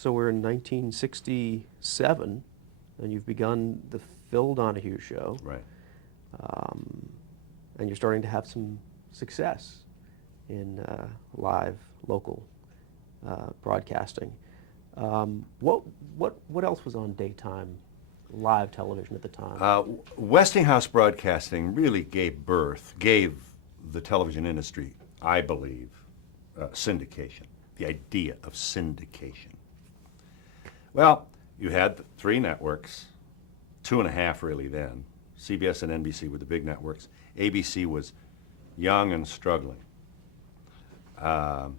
So we're in 1967, and you've begun the Phil Donahue Show. Right. And you're starting to have some success in live, local broadcasting. What else was on daytime live television at the time? Westinghouse Broadcasting really gave the television industry, I believe, syndication, the idea of syndication. Well, you had three networks, 2.5 really then. CBS and NBC were the big networks. ABC was young and struggling. And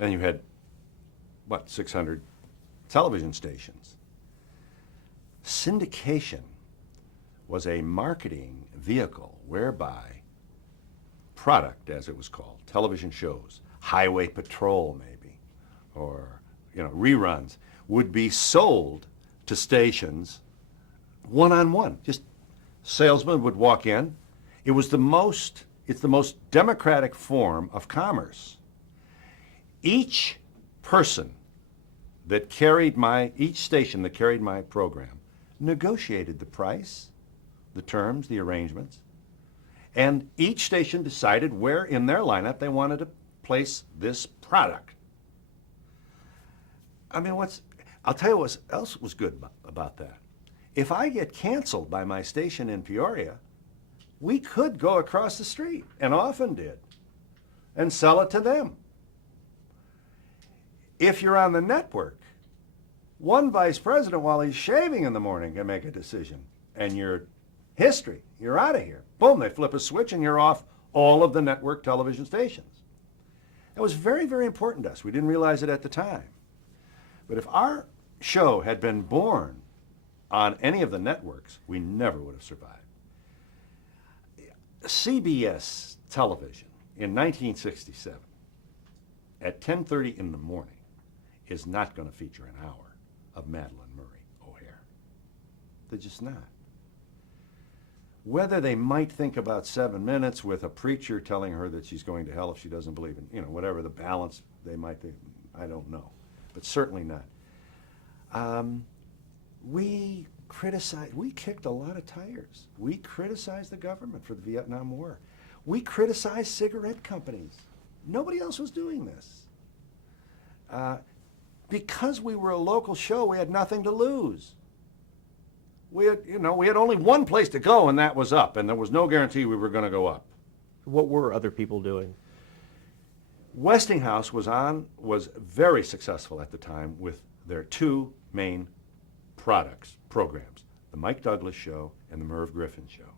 you had, 600 television stations. Syndication was a marketing vehicle whereby product, as it was called, television shows, Highway Patrol maybe, or reruns, would be sold to stations one-on-one. Just salesmen would walk in. It's the most democratic form of commerce. Each station that carried my program negotiated the price, the terms, the arrangements, and each station decided where in their lineup they wanted to place this product. I mean, I'll tell you what else was good about that. If I get canceled by my station in Peoria, we could go across the street, and often did, and sell it to them. If you're on the network, one vice president, while he's shaving in the morning, can make a decision, and you're history. You're out of here. Boom, they flip a switch, and you're off all of the network television stations. That was very, very important to us. We didn't realize it at the time. But if our show had been born on any of the networks, we never would have survived. CBS television in 1967 at 10:30 in the morning is not going to feature an hour of Madeline Murray O'Hare. They're just not. Whether they might think about 7 minutes with a preacher telling her that she's going to hell if she doesn't believe in, whatever the balance they might think, I don't know, but certainly not. We kicked a lot of tires. We criticized the government for the Vietnam War. We criticized cigarette companies. Nobody else was doing this. Because we were a local show, we had nothing to lose. We had only one place to go, and that was up, and there was no guarantee we were going to go up. What were other people doing? Westinghouse was very successful at the time with their two main programs, the Mike Douglas Show and the Merv Griffin Show.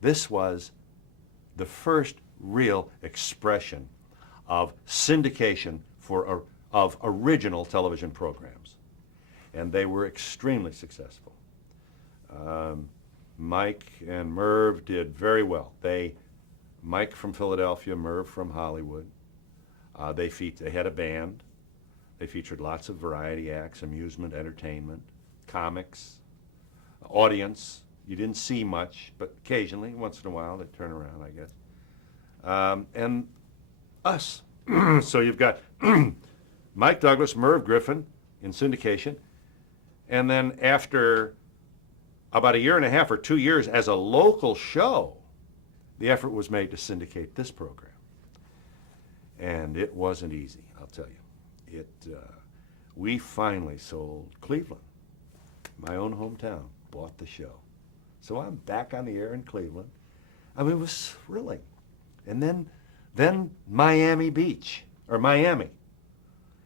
This was the first real expression of syndication of original television programs, and they were extremely successful. Mike and Merv did very well. Mike from Philadelphia, Merv from Hollywood. They had a band. They featured lots of variety acts, amusement, entertainment, comics, audience. You didn't see much, but occasionally, once in a while, they'd turn around, I guess. And us. So you've got Mike Douglas, Merv Griffin in syndication, and then after about 1.5 or 2 years as a local show, the effort was made to syndicate this program. And it wasn't easy, I'll tell you. We finally sold Cleveland. My own hometown bought the show. So I'm back on the air in Cleveland. I mean, it was thrilling. And then Miami Beach, or Miami.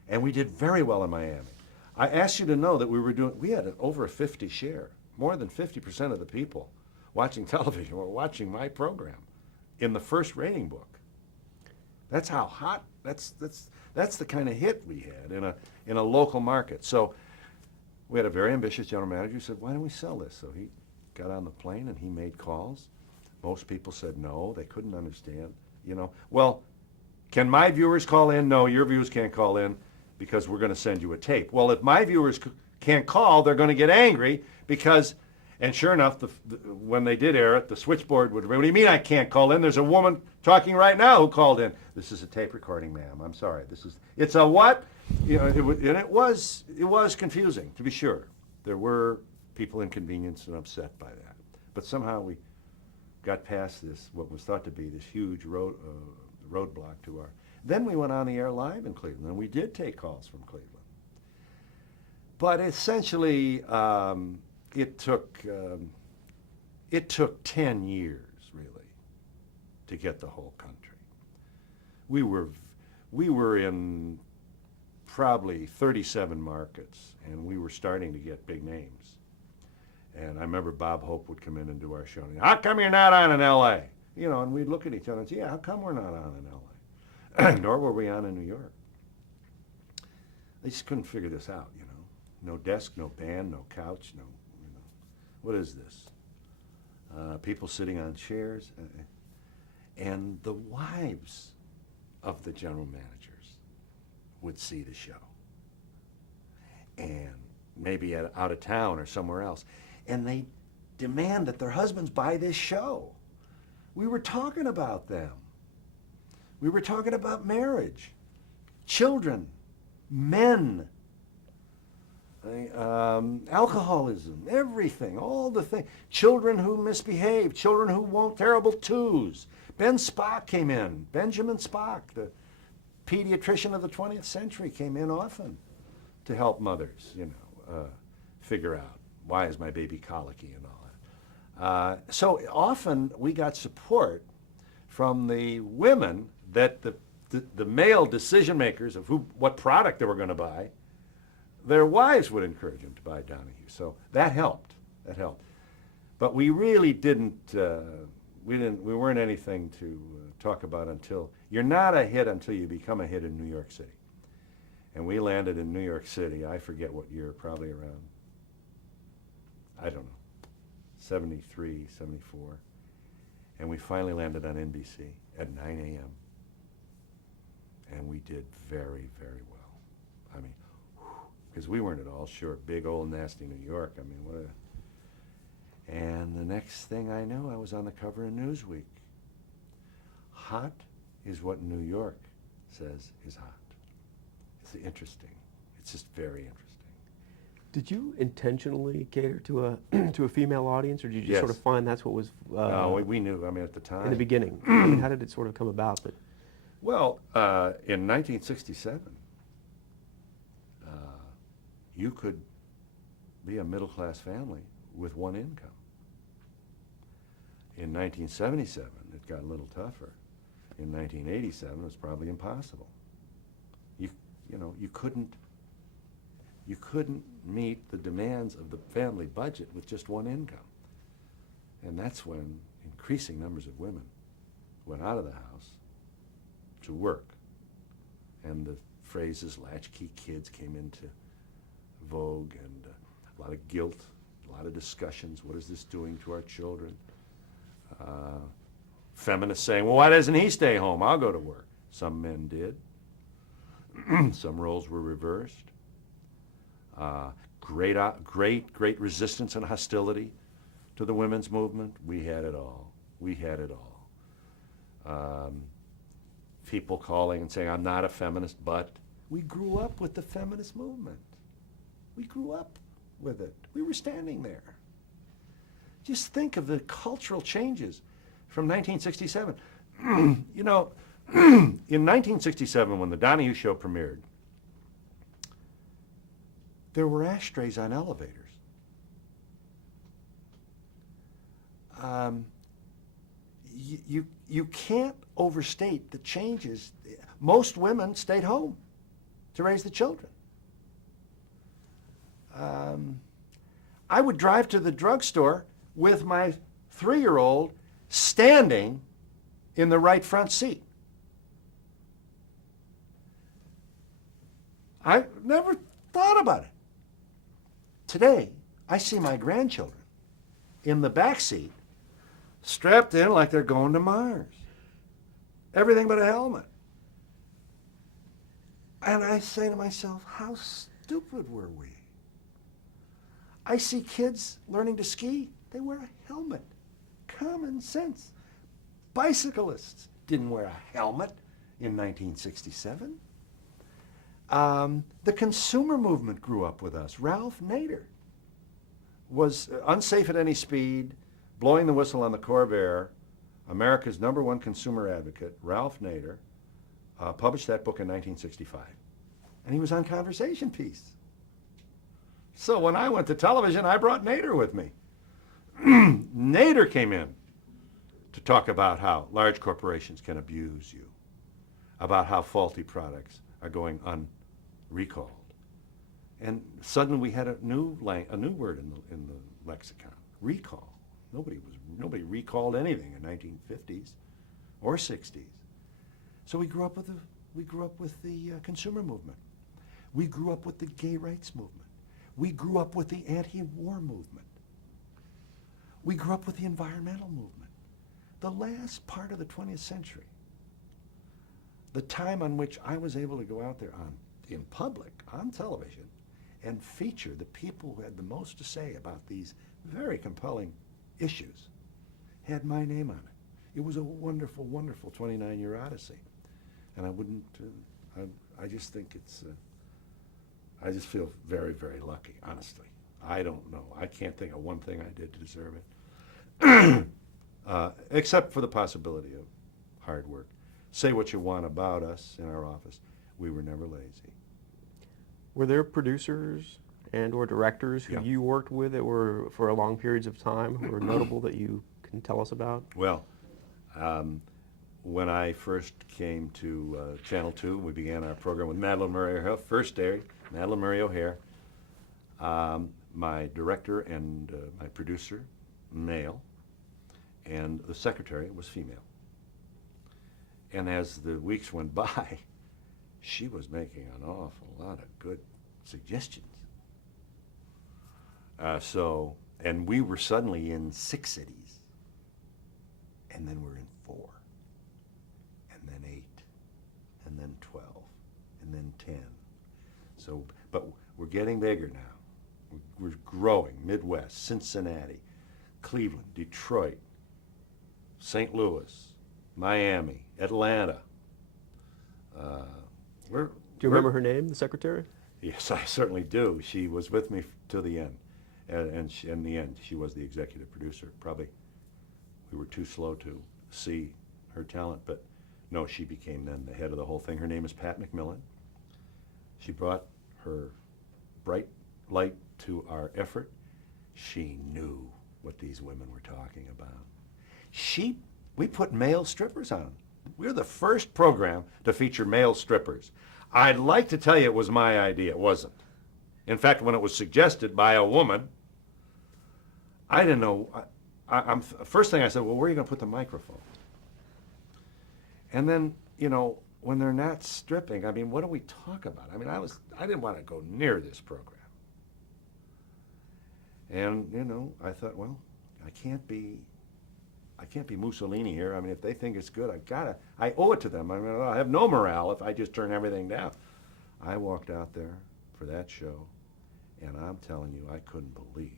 And we did very well in Miami. I asked you to know that we had over a 50 share. More than 50% of the people watching television were watching my program in the first rating book. That's how hot, that's the kind of hit we had in a local market. So we had a very ambitious general manager who said, why don't we sell this? So he got on the plane and he made calls. Most people said no, they couldn't understand. Well, can my viewers call in? No, your viewers can't call in because we're going to send you a tape. Well, if my viewers can't call, they're going to get angry because, and sure enough, when they did air it, the switchboard would, what do you mean I can't call in? There's a woman talking right now who called in. This is a tape recording, ma'am. I'm sorry. It's a what? You know, it was confusing, to be sure. There were people inconvenienced and upset by that. But somehow we got past this, what was thought to be this huge roadblock to our. Then we went on the air live in Cleveland, and we did take calls from Cleveland. But essentially, it took 10 years, really, to get the whole country. We were in probably 37 markets, and we were starting to get big names. And I remember Bob Hope would come in and do our show. And, how come you're not on in L.A.? You know, and we'd look at each other and say, yeah, how come we're not on in L.A.? Nor were we on in New York. They just couldn't figure this out, you know. No desk, no band, no couch, no, you know. What is this? People sitting on chairs. And the wives of the general managers would see the show. And maybe out of town or somewhere else. And they demand that their husbands buy this show. We were talking about them. We were talking about marriage, children, men, alcoholism, everything, all the things. Children who misbehave, children who want terrible twos. Ben Spock came in. Benjamin Spock, the pediatrician of the 20th century, came in often to help mothers, you know, figure out, why is my baby colicky and all that. So often we got support from the women that the male decision makers of what product they were going to buy, their wives would encourage them to buy Donahue. So that helped. That helped. But we really didn't. We weren't anything to talk about until you're not a hit until you become a hit in New York City. And we landed in New York City. I forget what year. Probably around, I don't know, 73, 74. And we finally landed on NBC at 9 a.m. And we did very, very well. I mean, because we weren't at all sure. Big old nasty New York. I mean, what a. And the next thing I knew, I was on the cover of Newsweek. Hot is what New York says is hot. It's interesting. It's just very interesting. Did you intentionally cater to a to a female audience, or did you just Yes. sort of find that's what was No, we knew. I mean, at the time. in the beginning? I mean, how did it sort of come about? That Well, in 1967, you could be a middle-class family with one income. In 1977, it got a little tougher. In 1987, it was probably impossible. You couldn't meet the demands of the family budget with just one income. And that's when increasing numbers of women went out of the house to work. And the phrases latchkey kids came into vogue, and a lot of guilt, a lot of discussions. What is this doing to our children? Feminists saying, well, why doesn't he stay home? I'll go to work. Some men did. Some roles were reversed. Great resistance and hostility to the women's movement. We had it all. We had it all. People calling and saying, I'm not a feminist, but we grew up with the feminist movement. We grew up with it. We were standing there. Just think of the cultural changes from 1967. You know, in 1967, when the Donahue Show premiered, there were ashtrays on elevators. You can't overstate the changes. Most women stayed home to raise the children. I would drive to the drugstore with my 3-year-old standing in the right front seat. I never thought about it. Today, I see my grandchildren in the back seat, strapped in like they're going to Mars. Everything but a helmet. And I say to myself, how stupid were we? I see kids learning to ski. They wear a helmet. Common sense. Bicyclists didn't wear a helmet in 1967. The consumer movement grew up with us. Ralph Nader was unsafe at any speed, blowing the whistle on the Corvair. America's #1 consumer advocate, Ralph Nader, published that book in 1965. And he was on Conversation Piece. So when I went to television, I brought Nader with me. Nader came in to talk about how large corporations can abuse you, about how faulty products are going unrecalled. And suddenly we had a new word in the lexicon, recall. Nobody recalled anything in 1950s or 60s. So we grew up with the consumer movement. We grew up with the gay rights movement. We grew up with the anti-war movement. We grew up with the environmental movement. The last part of the 20th century, the time on which I was able to go out there in public, on television, and feature the people who had the most to say about these very compelling issues, had my name on it. It was a wonderful, wonderful 29-year odyssey. And I wouldn't, I just think I just feel very, very lucky, honestly. I don't know. I can't think of one thing I did to deserve it. Except for the possibility of hard work. Say what you want about us in our office. We were never lazy. Were there producers and or directors who Yeah. you worked with that were for long periods of time who were notable that you can tell us about? Well, when I first came to Channel 2, we began our program with Madeline Murray O'Hare, first aired, Madeline Murray O'Hare. My director and my producer, male, and the secretary was female. And as the weeks went by, she was making an awful lot of good suggestions. And we were suddenly in 6 cities, and then we're in 4, and then 8, and then 12, and then 10. So, but we're getting bigger now. We're growing. Midwest, Cincinnati, Cleveland, Detroit, St. Louis, Miami, Atlanta. Do you remember her name, the secretary? Yes, I certainly do. She was with me to the end. And in the end, she was the executive producer. Probably we were too slow to see her talent, but no, she became then the head of the whole thing. Her name is Pat McMillan. She brought her bright light to our effort. She knew what these women were talking about. We put male strippers on. We're the first program to feature male strippers. I'd like to tell you it was my idea. It wasn't. In fact, when it was suggested by a woman, I didn't know. First thing I said, well, where are you going to put the microphone? And then, when they're not stripping, I mean, what do we talk about? I mean, I didn't want to go near this program. And, I thought, well, I can't be Mussolini here. I mean, if they think it's good, I owe it to them. I mean, I have no morale if I just turn everything down. I walked out there for that show, and I'm telling you, I couldn't believe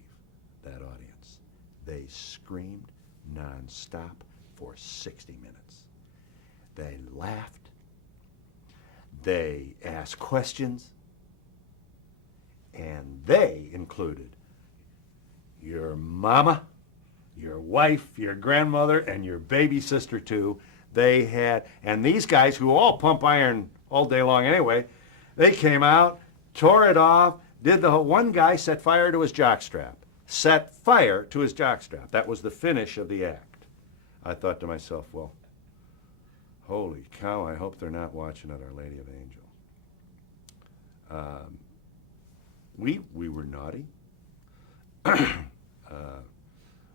that audience. They screamed nonstop for 60 minutes. They laughed. They asked questions. And they included your mama, your wife, your grandmother, and your baby sister too. And these guys who all pump iron all day long anyway, they came out, tore it off, one guy set fire to his jockstrap. Set fire to his jockstrap. That was the finish of the act. I thought to myself, well, holy cow, I hope they're not watching at Our Lady of Angel. We were naughty.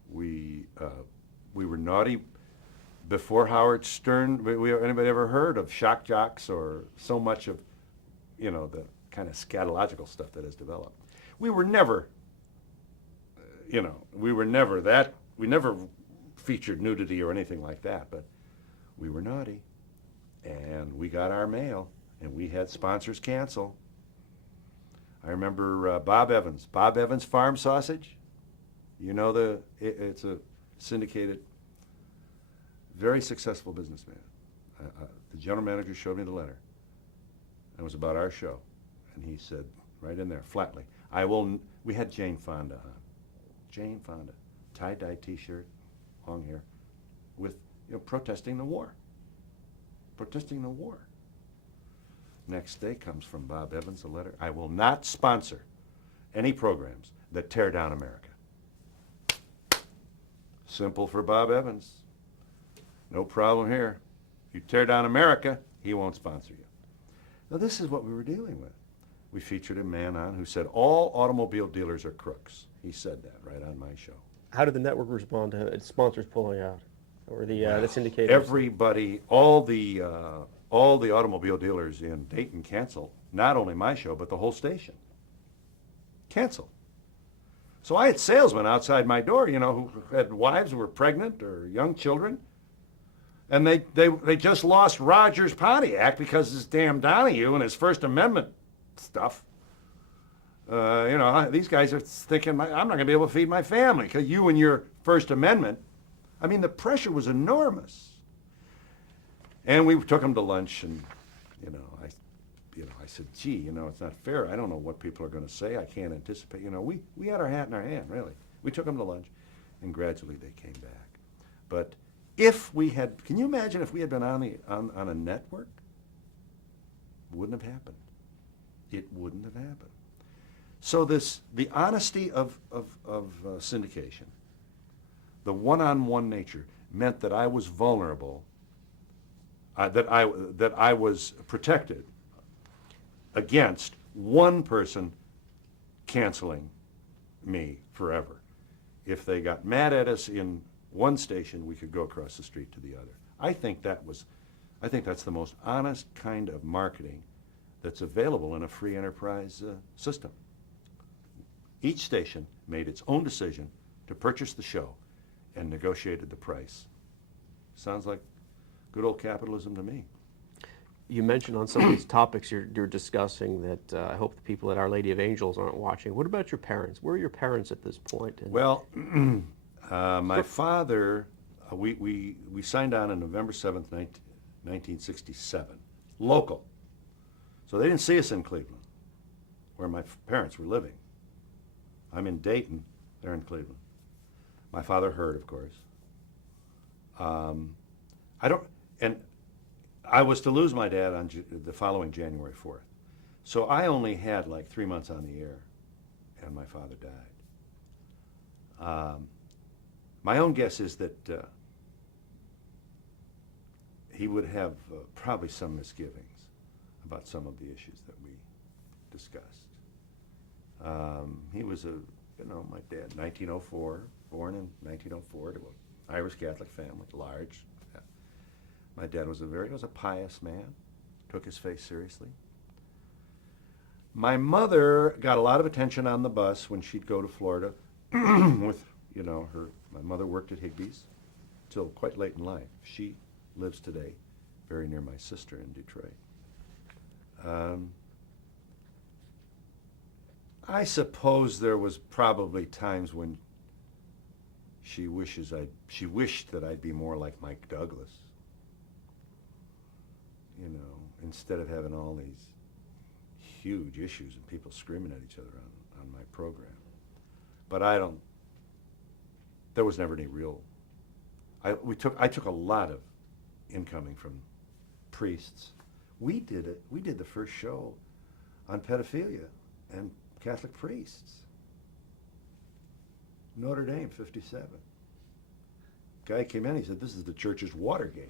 We were naughty before Howard Stern. Anybody ever heard of shock jocks or so much of, the kind of scatological stuff that has developed? We were never, we never featured nudity or anything like that, but we were naughty, and we got our mail, and we had sponsors cancel. I remember Bob Evans Farm Sausage. It's a syndicated, very successful businessman. The general manager showed me the letter. It was about our show. And he said, right in there, flatly, I will, we had Jane Fonda on. Jane Fonda, tie-dye t-shirt, long hair, with, protesting the war. Protesting the war. Next day comes from Bob Evans a letter, I will not sponsor any programs that tear down America. Simple for Bob Evans. No problem here. If you tear down America, he won't sponsor you. Now this is what we were dealing with. We featured a man on who said all automobile dealers are crooks. He said that right on my show. How did the network respond to its sponsors pulling out, or the syndicators? Everybody, all the automobile dealers in Dayton canceled not only my show but the whole station. Canceled. So I had salesmen outside my door, who had wives who were pregnant or young children, and they just lost Rogers Pontiac because this damn Donahue and his First Amendment stuff. These guys are thinking, I'm not going to be able to feed my family because you and your First Amendment. I mean, the pressure was enormous. And we took them to lunch, and I said, gee, it's not fair. I don't know what people are going to say. I can't anticipate. We had our hat in our hand, really. We took them to lunch, and gradually they came back. But if we had, can you imagine if we had been on a network? It wouldn't have happened. It wouldn't have happened. So the honesty of syndication, the one-on-one nature, meant that I was vulnerable, that I was protected against one person canceling me forever. If they got mad at us in one station, we could go across the street to the other. I think that's the most honest kind of marketing that's available in a free enterprise system. Each station made its own decision to purchase the show and negotiated the price. Sounds like good old capitalism to me. You mentioned on some of these topics you're discussing that I hope the people at Our Lady of Angels aren't watching. What about your parents? Where are your parents at this point? And well, my father, we signed on November 7th, 1967, local. So they didn't see us in Cleveland, where my parents were living. I'm in Dayton, they're in Cleveland. My father heard, of course. I was to lose my dad on the following January 4th. So I only had like 3 months on the air, and my father died. My own guess is that he would have probably some misgivings about some of the issues that we discussed. He was my dad, 1904, born in 1904 to an Irish Catholic family, large. My dad was a pious man, took his faith seriously. My mother got a lot of attention on the bus when she'd go to Florida with, my mother worked at Higbee's till quite late in life. She lives today very near my sister in Detroit. I suppose there was probably times when she wished that I'd be more like Mike Douglas. Instead of having all these huge issues and people screaming at each other on my program. But there was never any real, I took a lot of incoming from priests. We did the first show on pedophilia and Catholic priests. Notre Dame, 57. Guy came in, he said, this is the church's Watergate.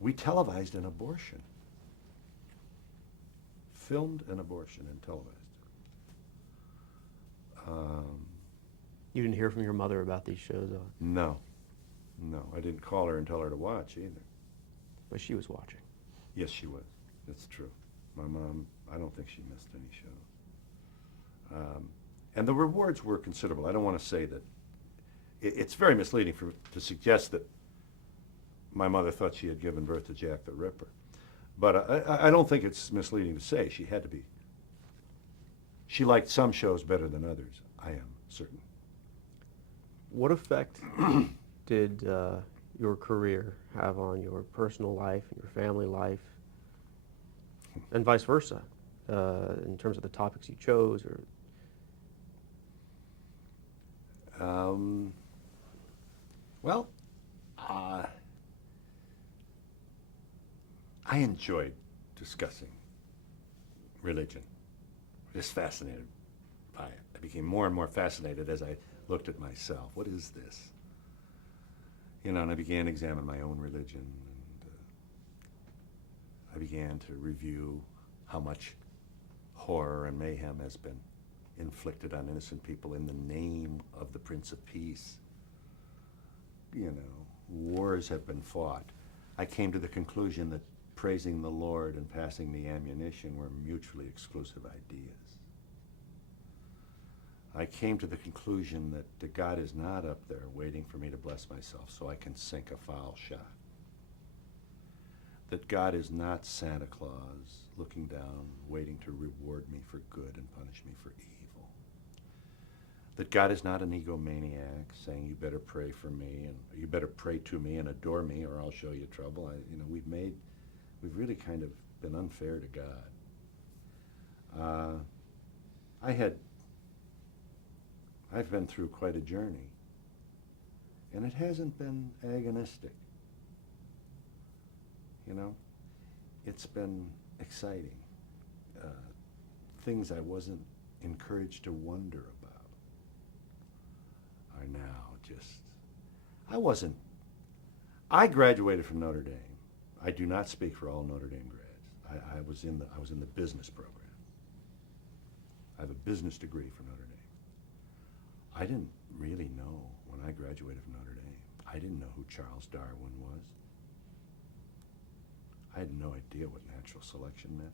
We televised an abortion. Filmed an abortion and televised it. you didn't hear from your mother about these shows, No. I didn't call her and tell her to watch either. but she was watching. Yes, she was. That's true. My mom, I don't think she missed any shows. And the rewards were considerable. I don't want to say that. It's very misleading to suggest that my mother thought she had given birth to Jack the Ripper. But I don't think it's misleading to say she had to be. She liked some shows better than others, I am certain. What effect did your career have on your personal life and your family life and vice versa, in terms of the topics you chose? Or Well, I enjoyed discussing religion. Just fascinated by it. I became more and more fascinated as I looked at myself. What is this? And I began to examine my own religion, and I began to review how much horror and mayhem has been inflicted on innocent people in the name of the Prince of Peace. Wars have been fought. I came to the conclusion that praising the Lord and passing the ammunition were mutually exclusive ideas. I came to the conclusion that God is not up there waiting for me to bless myself so I can sink a foul shot. That God is not Santa Claus looking down, waiting to reward me for good and punish me for evil. That God is not an egomaniac saying, you better pray for me, and you better pray to me and adore me, or I'll show you trouble. We've really kind of been unfair to God. I've been through quite a journey, and it hasn't been agonistic. It's been exciting. Things I wasn't encouraged to wonder about are now just, I graduated from Notre Dame. I do not speak for all Notre Dame grads. I was in the business program. I have a business degree from Notre Dame. I didn't really know when I graduated from Notre Dame. I didn't know who Charles Darwin was. I had no idea what natural selection meant.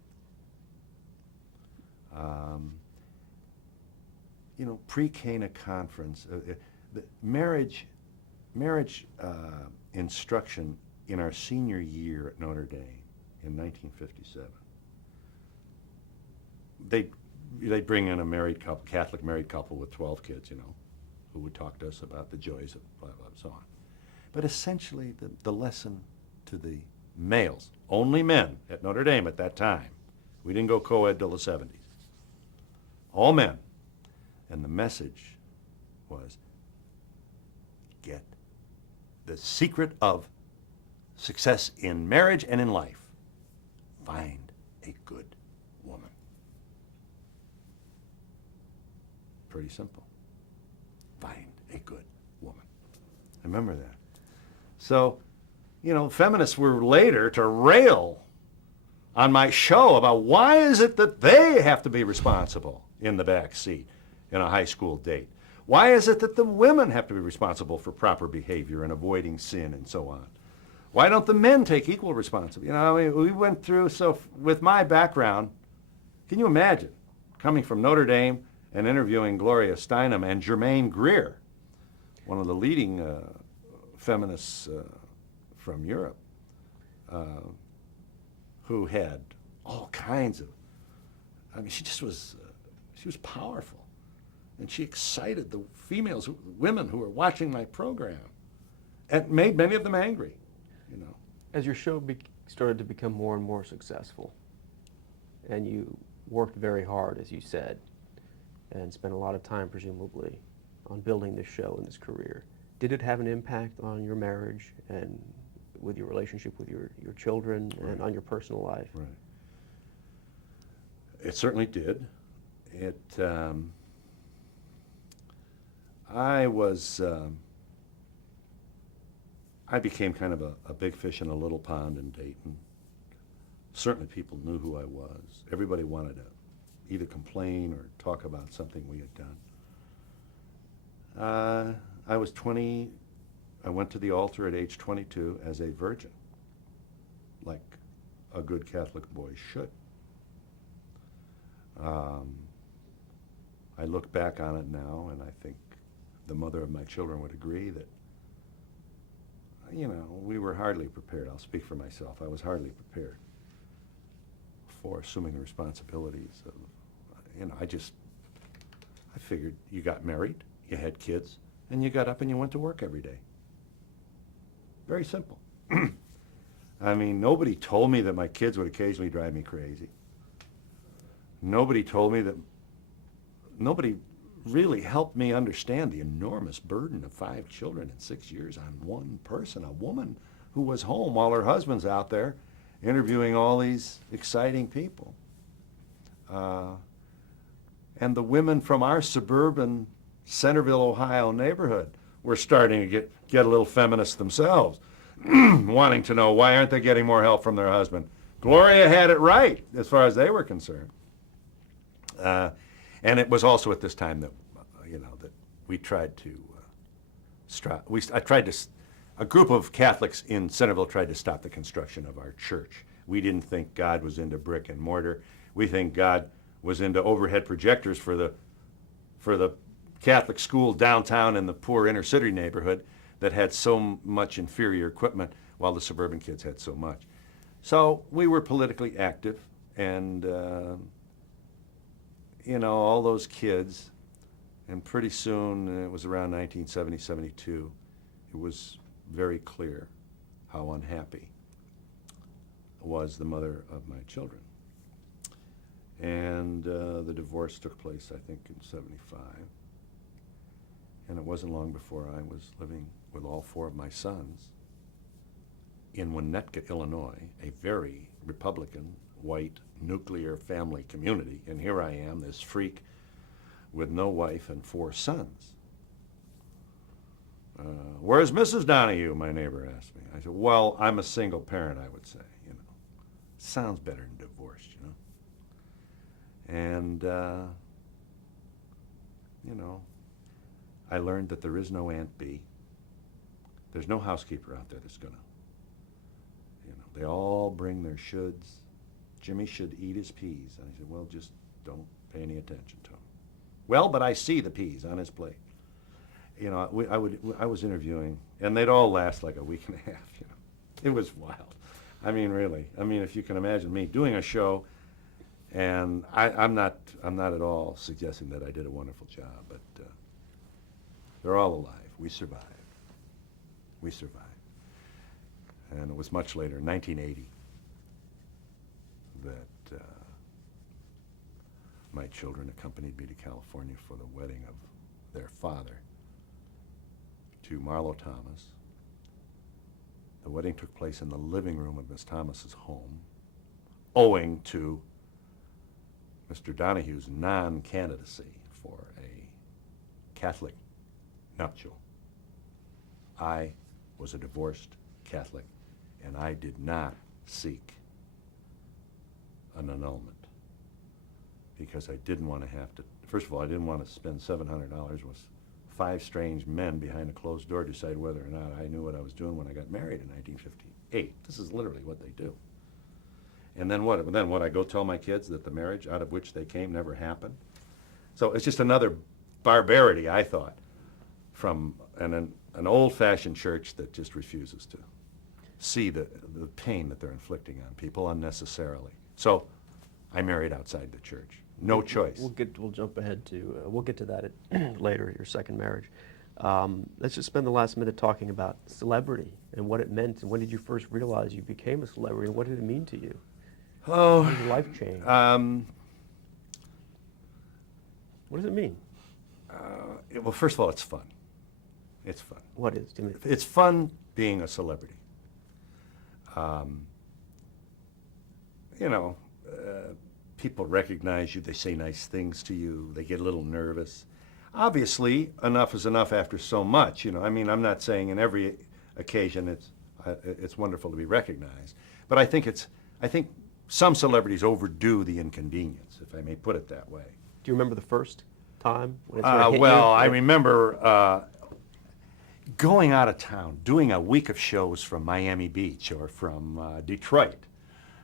Pre-Cana conference, the marriage instruction in our senior year at Notre Dame in 1957. They'd bring in a married couple, Catholic married couple with 12 kids, who would talk to us about the joys of blah, blah, so on. But essentially, the lesson to the males, only men at Notre Dame at that time, we didn't go co-ed till the 70s, all men, and the message was, get the secret of success in marriage and in life. Find a good woman. Pretty simple. Find a good woman. Remember that. So, feminists were later to rail on my show about why is it that they have to be responsible in the back seat in a high school date? Why is it that the women have to be responsible for proper behavior and avoiding sin and so on? Why don't the men take equal responsibility? We went through, so with my background, can you imagine coming from Notre Dame and interviewing Gloria Steinem and Germaine Greer, one of the leading feminists from Europe, who had all kinds of, she was powerful. And she excited the women who were watching my program, and made many of them angry, as your show started to become more and more successful, and you worked very hard, as you said, and spent a lot of time, presumably, on building this show and this career, did it have an impact on your marriage and with your relationship with your children and on your personal life? Right. It certainly did. I became kind of a big fish in a little pond in Dayton. Certainly people knew who I was. Everybody wanted to either complain or talk about something we had done. I was 20. I went to the altar at age 22 as a virgin, like a good Catholic boy should. I look back on it now, and I think the mother of my children would agree that, we were hardly prepared. I'll speak for myself. I was hardly prepared for assuming the responsibilities of, I figured you got married, you had kids, and you got up and you went to work every day. Very simple. I mean, nobody told me that my kids would occasionally drive me crazy. Nobody told me that, nobody really helped me understand the enormous burden of 5 children in 6 years on one person, a woman who was home while her husband's out there interviewing all these exciting people. And the women from our suburban Centerville, Ohio neighborhood were starting to get a little feminist themselves, wanting to know why aren't they getting more help from their husband. Gloria had it right as far as they were concerned. And it was also at this time that, that we tried to, a group of Catholics in Centerville tried to stop the construction of our church. We didn't think God was into brick and mortar. We think God was into overhead projectors for the Catholic school downtown in the poor inner city neighborhood that had so much inferior equipment while the suburban kids had so much. So we were politically active, and all those kids, and pretty soon, it was around 1970, 72, it was very clear how unhappy was the mother of my children. And the divorce took place, I think, in 75. And it wasn't long before I was living with all 4 of my sons in Winnetka, Illinois, a very Republican, white, nuclear family community. And here I am, this freak with no wife and 4 sons. Where's Mrs. Donahue? My neighbor asked me. I said, well, I'm a single parent, I would say. Sounds better than divorced, And, I learned that there is no Aunt B. There's no housekeeper out there that's gonna, they all bring their shoulds. Jimmy should eat his peas. And I said, well, just don't pay any attention to him. Well, but I see the peas on his plate. I was interviewing, and they'd all last like a week and a half, It was wild. I mean, really. I mean, if you can imagine me doing a show, and I'm not at all suggesting that I did a wonderful job, but they're all alive. We survived. We survived. And it was much later, in 1980, that my children accompanied me to California for the wedding of their father to Marlo Thomas. The wedding took place in the living room of Miss Thomas's home, owing to Mr. Donahue's non-candidacy for a Catholic nuptial. I was a divorced Catholic, and I did not seek an annulment because I didn't want to have to, first of all, I didn't want to spend $700 with 5 strange men behind a closed door to decide whether or not I knew what I was doing when I got married in 1958. This is literally what they do. And then what? Then what? I go tell my kids that the marriage out of which they came never happened? So it's just another barbarity, I thought, from an old-fashioned church that just refuses to see the pain that they're inflicting on people unnecessarily. So I married outside the church. No choice. We'll jump ahead to, we'll get to that later, your second marriage. Let's just spend the last minute talking about celebrity and what it meant, and when did you first realize you became a celebrity, and what did it mean to you? Oh, How did your life change? What does it mean? Well, first of all, it's fun. It's fun. What is? Give me. It's fun being a celebrity. People recognize you, they say nice things to you, they get a little nervous. Obviously, enough is enough after so much, I mean, I'm not saying in every occasion it's wonderful to be recognized, but I think some celebrities overdo the inconvenience, if I may put it that way. Do you remember the first time? When it sort of hit you? I remember going out of town, doing a week of shows from Miami Beach or from Detroit,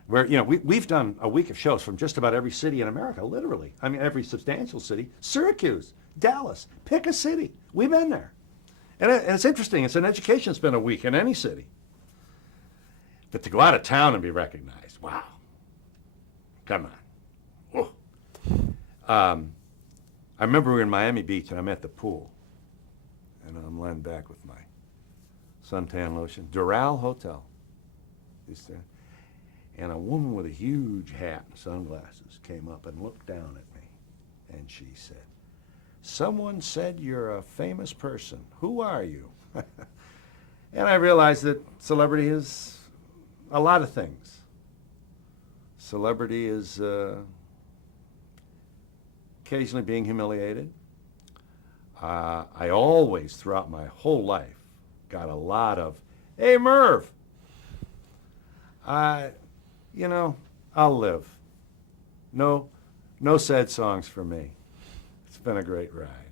where, we've done a week of shows from just about every city in America, literally. I mean, every substantial city. Syracuse, Dallas, pick a city. We've been there. And it's interesting. It's an education to spend a week in any city. But to go out of town and be recognized, wow. Come on. Oh. I remember we were in Miami Beach, and I'm at the pool. And I'm laying back with my suntan lotion. Doral Hotel. And a woman with a huge hat and sunglasses came up and looked down at me, and she said, "Someone said you're a famous person. Who are you?" And I realized that celebrity is a lot of things. Celebrity is occasionally being humiliated. I always, throughout my whole life, got a lot of, "Hey, Merv!" You know, I'll live. No sad songs for me. It's been a great ride.